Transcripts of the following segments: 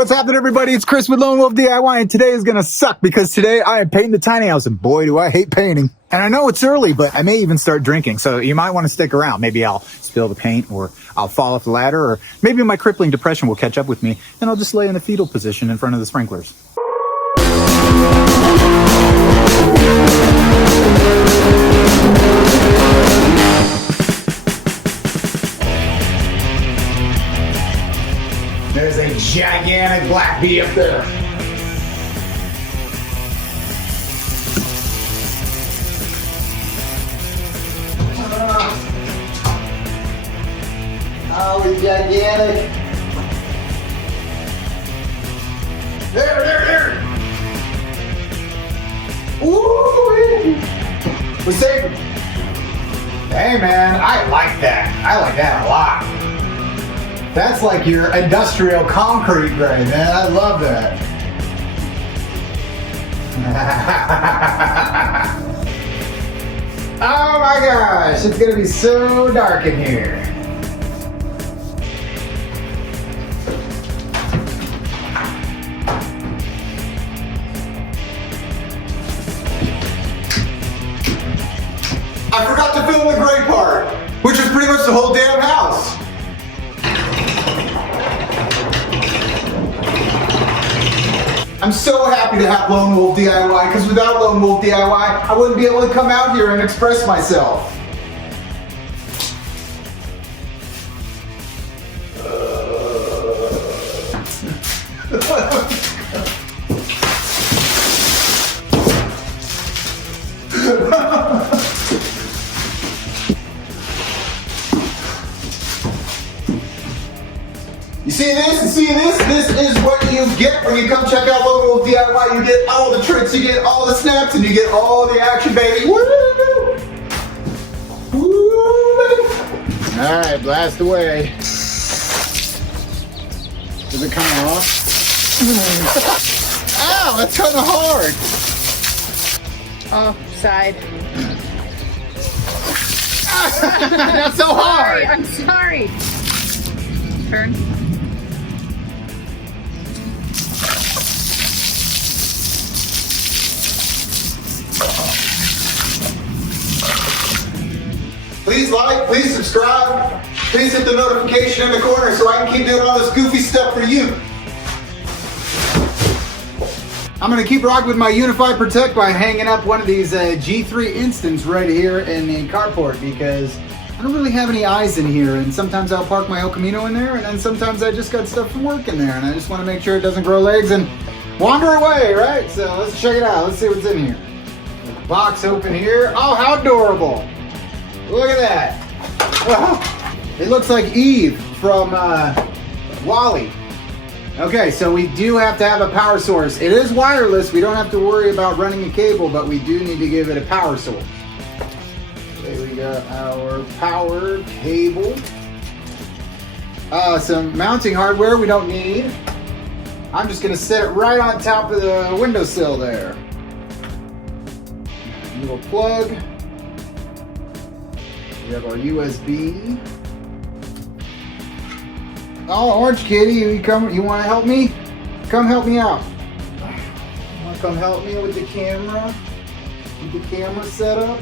What's happening, everybody? It's Chris with Lone Wolf DIY, and today is going to suck because today I am painting the tiny house, and boy, do I hate painting. And I know it's early, but I may even start drinking, so you might want to stick around. Maybe I'll spill the paint, or I'll fall off the ladder, or maybe my crippling depression will catch up with me, and I'll just lay in the fetal position in front of the sprinklers. There's a gigantic black bee up there. Oh, he's gigantic. There. Woo! We're safe. Hey, man, I like that. I like that a lot. That's like your industrial concrete grade, man. I love that. Oh my gosh, it's gonna be so dark in here. I forgot to film the gray part, which is pretty much the whole damn house. I'm so happy to have Lone Wolf DIY, because without Lone Wolf DIY, I wouldn't be able to come out here and express myself. You see this? You see this? This is what you get when you come check out Lone Wolf DIY. You get all the tricks, you get all the snaps, and you get all the action, baby. Woo! Woo! All right, blast away. Is it coming off? Ow, that's kind of hard. Oh, side. That's so hard. I'm sorry. Turn. Please like, please subscribe, please hit the notification in the corner so I can keep doing all this goofy stuff for you. I'm going to keep rocking with my UniFi Protect by hanging up one of these G3 Instants right here in the carport, because I don't really have any eyes in here, and sometimes I'll park my El Camino in there, and then sometimes I just got stuff from work in there, and I just want to make sure it doesn't grow legs and wander away, right? So let's check it out. Let's see what's in here. Box open here. Oh, how adorable. Look at that. Oh, it looks like Eve from WALL-E. Okay, so we do have to have a power source. It is wireless. We don't have to worry about running a cable, but we do need to give it a power source. Okay, we got our power cable. Some mounting hardware we don't need. I'm just going to set it right on top of the windowsill there. Little plug. We have our USB. Oh, Orange Kitty, you want to help me? Come help me out. You want to come help me with the camera? With the camera set up?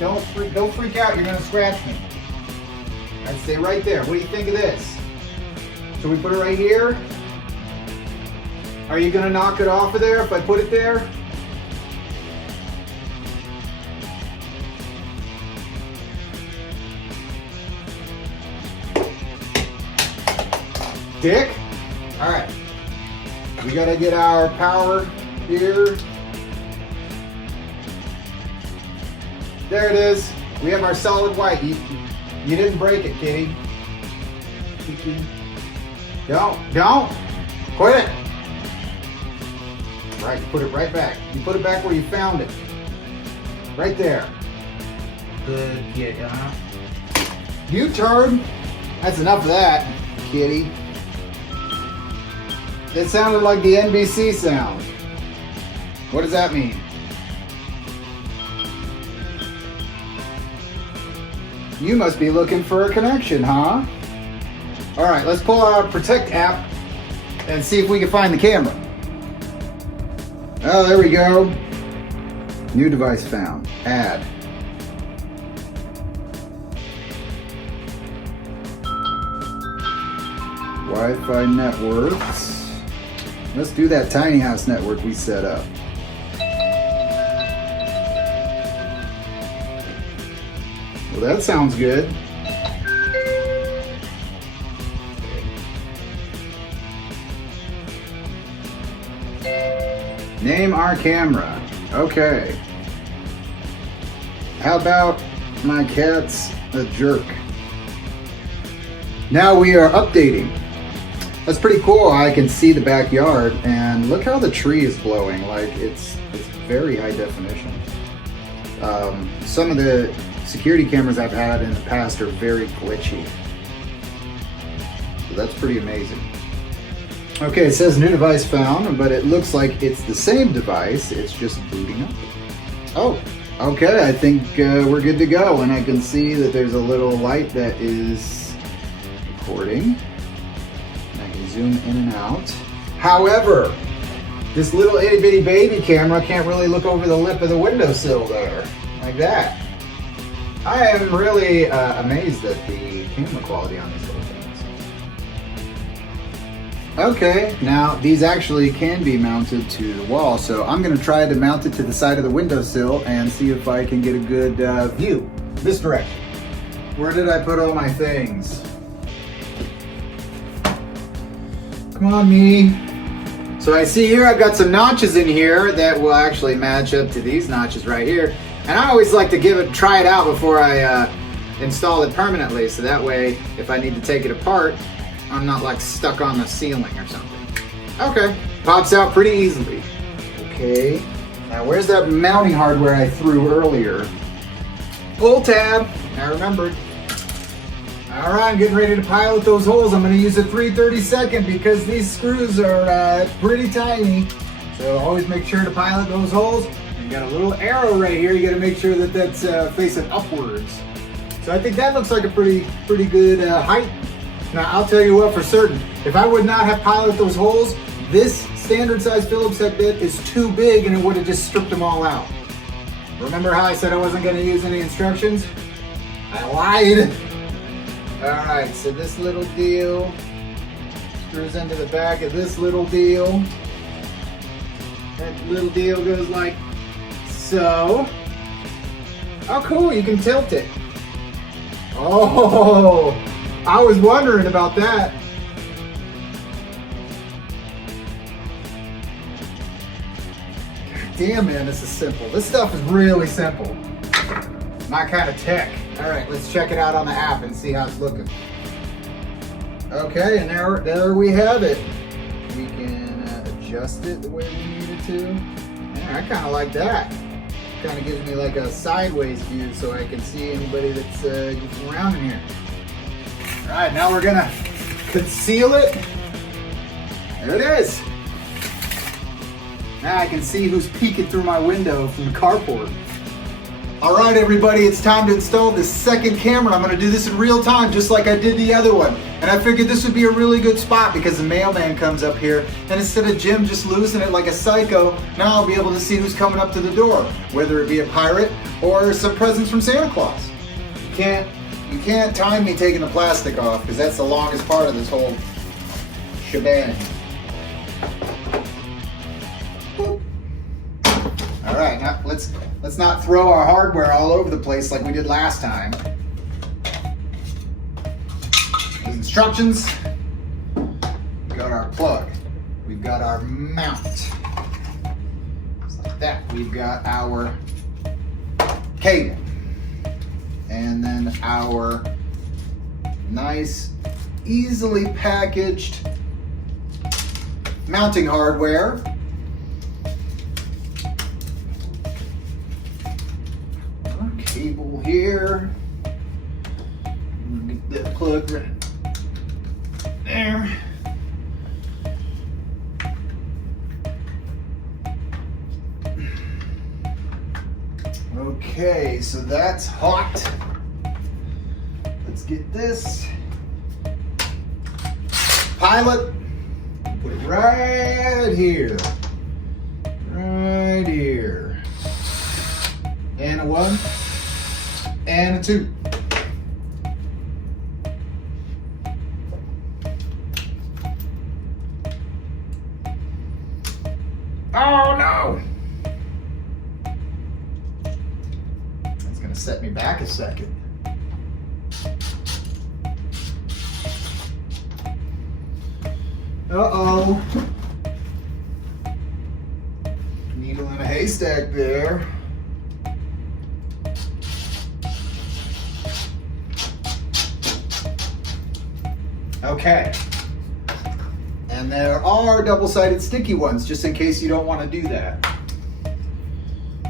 Don't freak out. You're gonna scratch me. I'd stay right there. What do you think of this? Should we put it right here? Are you gonna knock it off of there if I put it there? Dick? Alright. We gotta get our power here. There it is. We have our solid white. You didn't break it, kitty. Don't. Quit it. Right, put it right back. You put it back where you found it. Right there. Good kitty, huh? You turd. That's enough of that, kitty. It sounded like the NBC sound. What does that mean? You must be looking for a connection, huh? All right, let's pull our Protect app and see if we can find the camera. Oh, there we go. New device found. Add. Wi-Fi networks. Let's do that tiny house network we set up. Well, that sounds good. Name our camera. Okay. How about my cat's a jerk? Now we are updating. That's pretty cool. I can see the backyard and look how the tree is blowing. Like it's very high definition. Some of the security cameras I've had in the past are very glitchy. So that's pretty amazing. Okay, it says new device found, but it looks like it's the same device. It's just booting up. Oh, okay. I think we're good to go. And I can see that there's a little light that is recording. And I can zoom in and out. However, this little itty bitty baby camera can't really look over the lip of the windowsill there, like that. I am really amazed at the camera quality on these little things. Okay, now these actually can be mounted to the wall, so I'm going to try to mount it to the side of the windowsill and see if I can get a good view this direction. Where did I put all my things? Come on, me. So I see here I've got some notches in here that will actually match up to these notches right here. And I always like to try it out before I install it permanently, so that way if I need to take it apart, I'm not like stuck on the ceiling or something. Okay, pops out pretty easily. Okay, now where's that mounting hardware I threw earlier? Pull tab, I remembered. All right, I'm getting ready to pilot those holes. I'm gonna use a 3/32 because these screws are pretty tiny. So always make sure to pilot those holes. You got a little arrow right here. You gotta make sure that that's facing upwards. So I think that looks like a pretty good height. Now, I'll tell you what for certain, if I would not have piloted those holes, this standard size Phillips head bit is too big and it would have just stripped them all out. Remember how I said I wasn't going to use any instructions? I lied. All right, so this little deal screws into the back of this little deal. That little deal goes like so. Oh, cool, you can tilt it. Oh, I was wondering about that. Damn, man, this is simple. This stuff is really simple. My kind of tech. All right, let's check it out on the app and see how it's looking. Okay, and there we have it. We can adjust it the way we need it to. Man, I kind of like that. Kind of gives me like a sideways view so I can see anybody that's around in here. All right, now we're gonna conceal it. There it is. Now I can see who's peeking through my window from the carport. All right, everybody, it's time to install this second camera. I'm gonna do this in real time, just like I did the other one. And I figured this would be a really good spot because the mailman comes up here, and instead of Jim just losing it like a psycho, now I'll be able to see who's coming up to the door, whether it be a pirate or some presents from Santa Claus. You can't time me taking the plastic off because that's the longest part of this whole shebang. Boop. All right, now let's not throw our hardware all over the place like we did last time. These instructions. We got our plug. We've got our mount. Just like that. We've got our cable. And then our nice, easily packaged mounting hardware. Our cable here. Get that plug right there. Okay, so that's hot. Let's get this pilot. Put it right here. Right here. And a 1. And a 2. Oh no! That's gonna set me back a second. Uh-oh. Needle in a haystack there. Okay. And there are double-sided sticky ones, just in case you don't want to do that.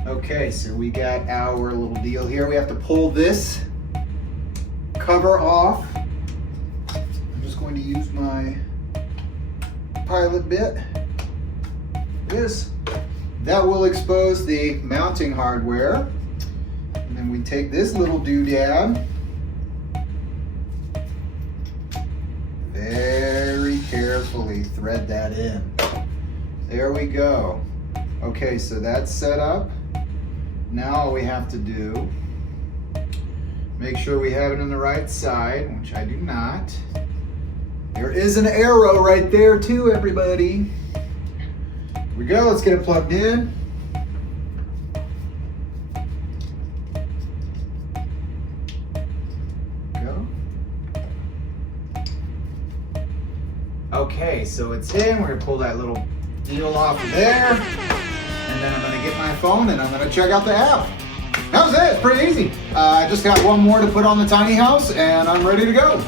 Okay, so we got our little deal here. We have to pull this cover off. I'm just going to use my pilot bit. This. That will expose the mounting hardware. And then we take this little doodad. Very carefully thread that in. There we go. Okay, so that's set up. Now all we have to do, make sure we have it on the right side, which I do not. There is an arrow right there too, everybody. Here we go, let's get it plugged in. Okay, so it's in. We're gonna pull that little deal off of there. And then I'm gonna get my phone and I'm gonna check out the app. That was it, it's pretty easy. I just got one more to put on the tiny house and I'm ready to go.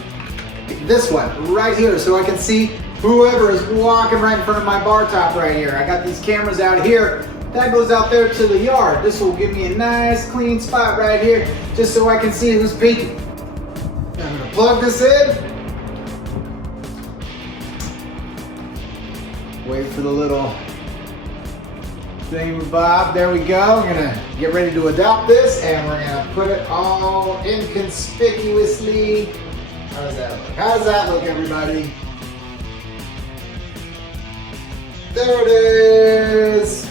This one, right here, so I can see whoever is walking right in front of my bar top right here. I got these cameras out here. That goes out there to the yard. This will give me a nice clean spot right here, just so I can see who's peeking. I'm gonna plug this in. Wait for the little thingamabob. There we go. We're gonna get ready to adopt this and we're gonna put it all inconspicuously. How does that look? How does that look, everybody? There it is.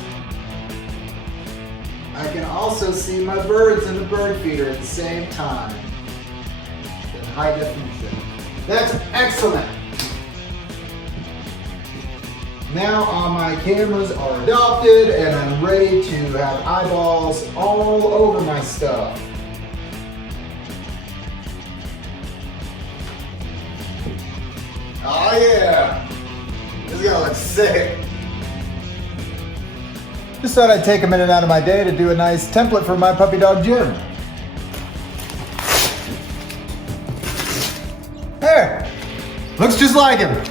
I can also see my birds in the bird feeder at the same time. In high definition. That's excellent. Now all my cameras are adopted and I'm ready to have eyeballs all over my stuff. Oh yeah, this is gonna look sick. Just thought I'd take a minute out of my day to do a nice template for my puppy dog Jim. There, looks just like him.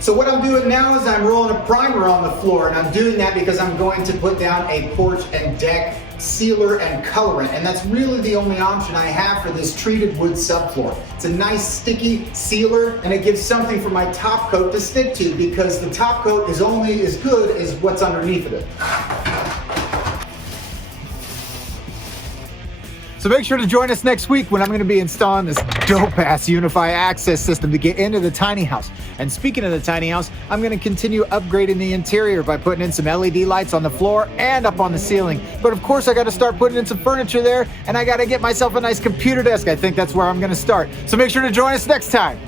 So what I'm doing now is I'm rolling a primer on the floor, and I'm doing that because I'm going to put down a porch and deck sealer and colorant, and that's really the only option I have for this treated wood subfloor. It's a nice sticky sealer, and it gives something for my top coat to stick to because the top coat is only as good as what's underneath of it. So make sure to join us next week when I'm going to be installing this dope-ass UniFi access system to get into the tiny house. And speaking of the tiny house, I'm going to continue upgrading the interior by putting in some LED lights on the floor and up on the ceiling. But of course, I got to start putting in some furniture there, and I got to get myself a nice computer desk. I think that's where I'm going to start. So make sure to join us next time.